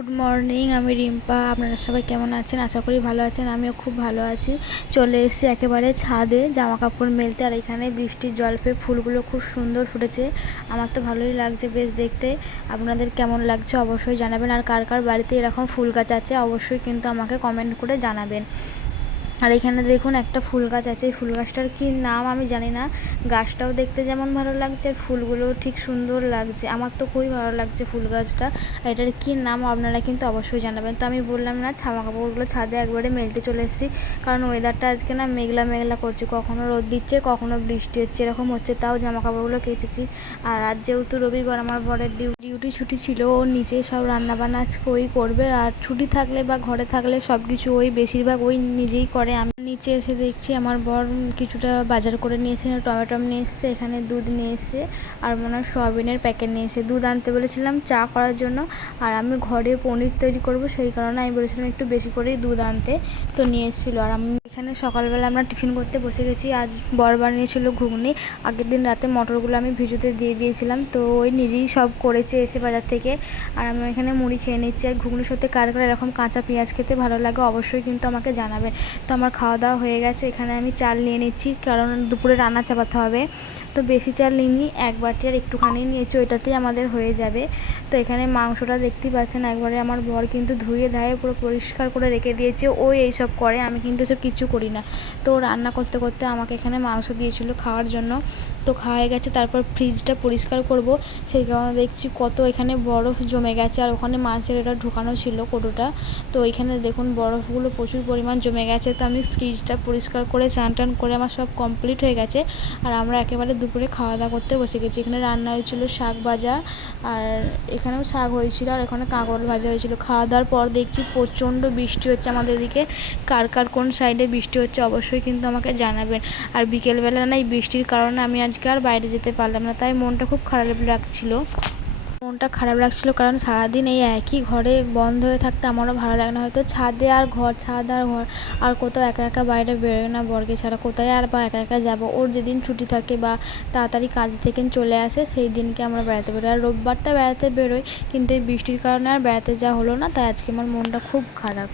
Good morning, আমি রিম্পা। আপনারা সবাই কেমন আছেন? আশা করি ভালো আছেন, আমিও খুব ভালো আছি। চলে এসেছি একেবারে ছাদে জামা কাপড় মেলতে, আর এখানে বৃষ্টির জল পেয়ে ফুলগুলো খুব সুন্দর ফুটেছে। আমার তো ভালোই লাগছে বেশ দেখতে। আপনাদের কেমন লাগছে অবশ্যই জানাবেন, আর কার কার বাড়িতে এরকম ফুল গাছ আছে অবশ্যই কিন্তু আমাকে কমেন্ট করে জানাবেন। আর এখানে দেখুন একটা ফুল গাছ আছে। ফুল গাছটার কি নাম আমি জানি না। গাছটাও দেখতে যেমন ভালো লাগছে, আর ফুলগুলোও ঠিক সুন্দর লাগছে। আমার তো খুবই ভালো লাগছে ফুল গাছটা। এটার কী নাম আপনারা কিন্তু অবশ্যই জানাবেন। তো আমি বললাম না জামা কাপড়গুলো ছাদে একবারে মেলতে চলে এসেছি। কারণ ওয়েদারটা আজকে না মেঘলা মেঘলা করছে। কখনো রোদ দিচ্ছে, কখনো বৃষ্টি হচ্ছে, এরকম হচ্ছে। তাও জামা কাপড়গুলো কেচেছি। আর আজ যেহেতু রবিবার, আমার বরের ডিউটি ছুটি ছিল, ও নিজেই সব রান্নাবান্না ওই করবে। আর ছুটি থাকলে বা ঘরে থাকলে সব কিছু ওই বেশিরভাগ ওই নিজেই করে। নিচে এসে দেখছি আমার বর কিছুটা বাজার করে নিয়ে এসে টমেটো নিয়ে এসছে, এখানে দুধ নিয়ে এসে আর মনে হয় সয়াবিনের প্যাকেট নিয়ে এসে দুধ আনতে বলেছিলাম চা করার জন্য, আর আমি ঘরে পনির তৈরি করব, সেই কারণে আমি বলেছিলাম একটু বেশি করেই দুধ আনতে, তো নিয়ে এসেছিল। আর আমি এখানে সকালবেলা আমরা টিফিন করতে বসে গেছি। আজ বর বানিয়েছিল ঘুগনি। আগের দিন রাতে মটরগুলো আমি ভিজুতে দিয়ে দিয়েছিলাম। তো ওই নিজেই সব করেছে এসে বাজার থেকে। আর আমি এখানে মুড়ি খেয়ে নিচ্ছি। আর ঘুগনির সাথে কার কার এরকম কাঁচা পেঁয়াজ খেতে ভালো লাগে অবশ্যই কিন্তু আমাকে জানাবেন তো আমার খাওয়া দাওয়া হয়ে গেছে। এখানে আমি চাল নিয়ে নিচ্ছি। কারণ দুপুরে রান্না চাপাতে হবে। তো বেশি চাল নিইনি, এক বাটি আর একটুখানি নিয়েছি, ওইটাতেই আমাদের হয়ে যাবে। তো এখানে মাংসটা দেখতেই পাচ্ছেন, একবারে আমার বর কিন্তু ধুয়ে ধায়ে পুরো পরিষ্কার করে রেখে দিয়েছে, ও এইসব করে, আমি কিন্তু এসব কিছু করি না। তো রান্না করতে করতে আমাকে এখানে মাংস দিয়েছিলো খাওয়ার জন্য। তো খাওয়া গেছে, তারপর ফ্রিজটা পরিষ্কার করব। সেই কারণে দেখছি কত এখানে বরফ জমে গেছে, আর ওখানে মাছের এটা ঢোকানো ছিল কৌটোটা। তো এখানে দেখুন বরফগুলো প্রচুর পরিমাণ জমে গেছে, তো আমি ফ্রিজটা পরিষ্কার করে চান টান করে আমার সব কমপ্লিট হয়ে গেছে। আর আমরা একেবারে দুপুরে খাওয়া দাওয়া করতে বসে গেছি। এখানে রান্না হয়েছিল শাক ভাজা আর এখানেও শাক হয়েছিল আর এখানে কাঁকরোল ভাজা হয়েছিল। খাওয়া দাওয়ার পর দেখছি প্রচণ্ড বৃষ্টি হচ্ছে আমাদের এদিকে। কার কার, কোন সাইডে বৃষ্টি হচ্ছে অবশ্যই কিন্তু আমাকে জানাবেন। আর বিকেলবেলা না এই বৃষ্টির কারণে আমি আজকে আর বাইরে যেতে পারলাম না, তাই মনটা খুব খারাপ লাগছিল। মনটা খারাপ লাগছিল, কারণ সারাদিন এই একই ঘরে বন্ধ হয়ে থাকতে আমারও ভালো লাগে না। হয়তো ছাদে আর ঘর, ছাদ আর ঘর, আর কোথাও একা একা বাইরে বেরোয় না বরকে ছাড়া। কোথায় আর বা একা একা যাব? ওর যেদিন ছুটি থাকে বা তাড়াতাড়ি কাজ থেকে চলে আসে, সেই দিনকে আমরা বেড়াতে বেরোই। আর রোববারটা বেড়াতে বেরোই, কিন্তু এই বৃষ্টির কারণে আর বেড়াতে যাওয়া হলো না, তাই আজকে আমার মনটা খুব খারাপ।